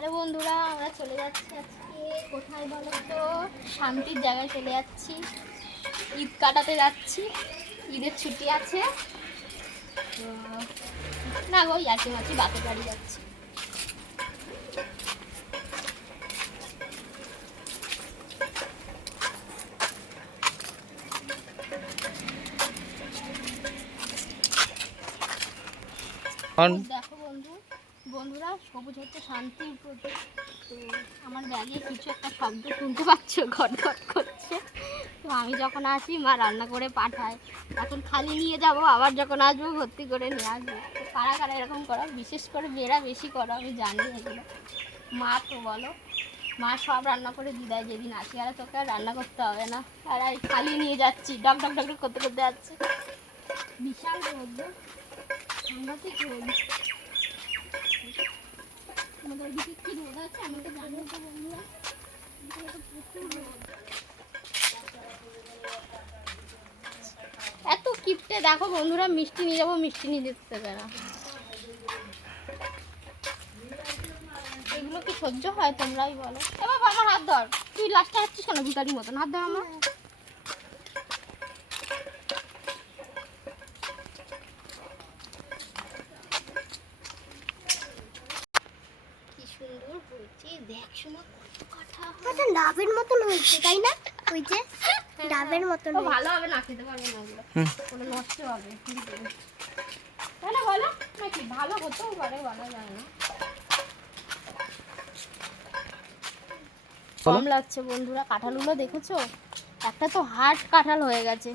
Hello বন্ধুরা আমরা চলে যাচ্ছি আজকে। কোথায় বলো তো? শান্তির জায়গায় চলে যাচ্ছি। ঈদ কাটাতে যাচ্ছি। ঈদের ছুটি আছে। না গো ইয়ার্কি মাছি বাপের বাড়ি যাচ্ছি। বন্ধুরা সবুজ হচ্ছে, শান্তির প্রতীক। তো আমার ব্যাগে কিছু একটা শব্দ শুনতে পাচ্ছ, ঘট করছে। তো আমি যখন আসি, মা রান্না করে পাঠায়। এখন খালি নিয়ে যাব, আবার যখন আসব, ভর্তি করে নিয়ে আসব। কারা কারা এরকম করো? বিশেষ করে মেয়েরা বেশি করো, আমি জানি এগুলো। মা তো বলো। মা সব রান্না করে দিয়ে দেয় যেদিন আসি। আর তোকে আর রান্না করতে হবে না। আর খালি নিয়ে যাচ্ছি। ডক ডক ডক ডক করতে করতে যাচ্ছি। বিশাল রোদ, সাংঘাতিক রোদ। এত কিপটে দেখো বন্ধুরা, মিষ্টি নিয়ে যাব, মিষ্টি নিয়ে যেতে না এগুলো কি সহ্য হয় তোমরাই বলো। এ বাবা, আমার হাত ধর। তুই লাস্টে হাঁটছিস কেন ভিকারির মতন? হাত ধর আমার। সুন্দর হয়েছে দেখ শোনা কত ওটা ডাবের মতন হয়েছে তাই না? ওই যে ডাবের মতন ভালো হবে না খেতে পারবে না ওগুলো। ওগুলো নষ্ট হবে তাহলে বলো? নাকি ভালো হতেও পারে বলা যায় না। কম লাগছে বন্ধুরা কাঁঠালগুলো দেখেছ? একটা তো হার্ট কাঁঠাল হয়ে গেছে।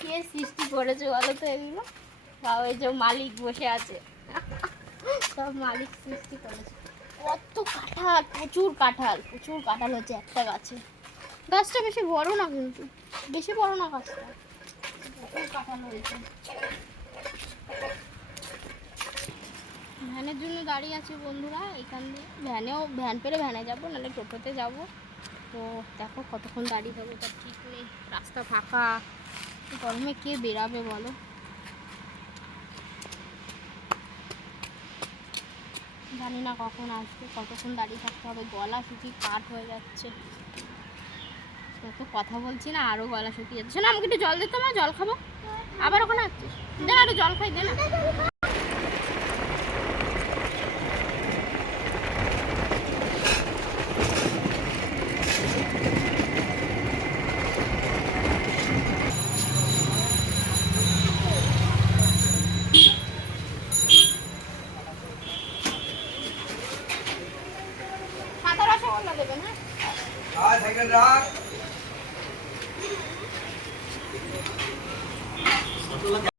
কে সৃষ্টি করেছে বলো তো এগুলো? বা ওই যে মালিক বসে আছে। সব মালিক সৃষ্টি করেছে। কত কাঁঠাল, প্রচুর কাঁঠাল প্রচুর কাঁঠাল হচ্ছে একটা গাছে। গাছটা বেশি বড় না কিন্তু, বেশি বড় না গাছটা। প্রচুর কাঁঠাল হয়েছে। ভ্যানের জন্য দাঁড়িয়ে আছে বন্ধুরা, এখান দিয়ে। ভ্যানেও, ভ্যান পেলে ভ্যানে যাব, নাহলে টোটোতে যাব। তো দেখো কতক্ষণ দাঁড়িয়ে যাব তার ঠিক নেই, রাস্তা ফাঁকা। গরমে কে বেরাবে বলো? জানি না কখন আসবে কতক্ষণ দাঁড়িয়ে থাকতে হবে, গলা শুকিয়ে কাট হয়ে যাচ্ছে। তো কথা বলছি না আরও গলা শুকিয়ে যাচ্ছে। না, আমাকে একটু জল দিতে জল খাব। আবার ওখানে আসছিস। দেখ একটু জল খাই, দে না। হ্যাঁ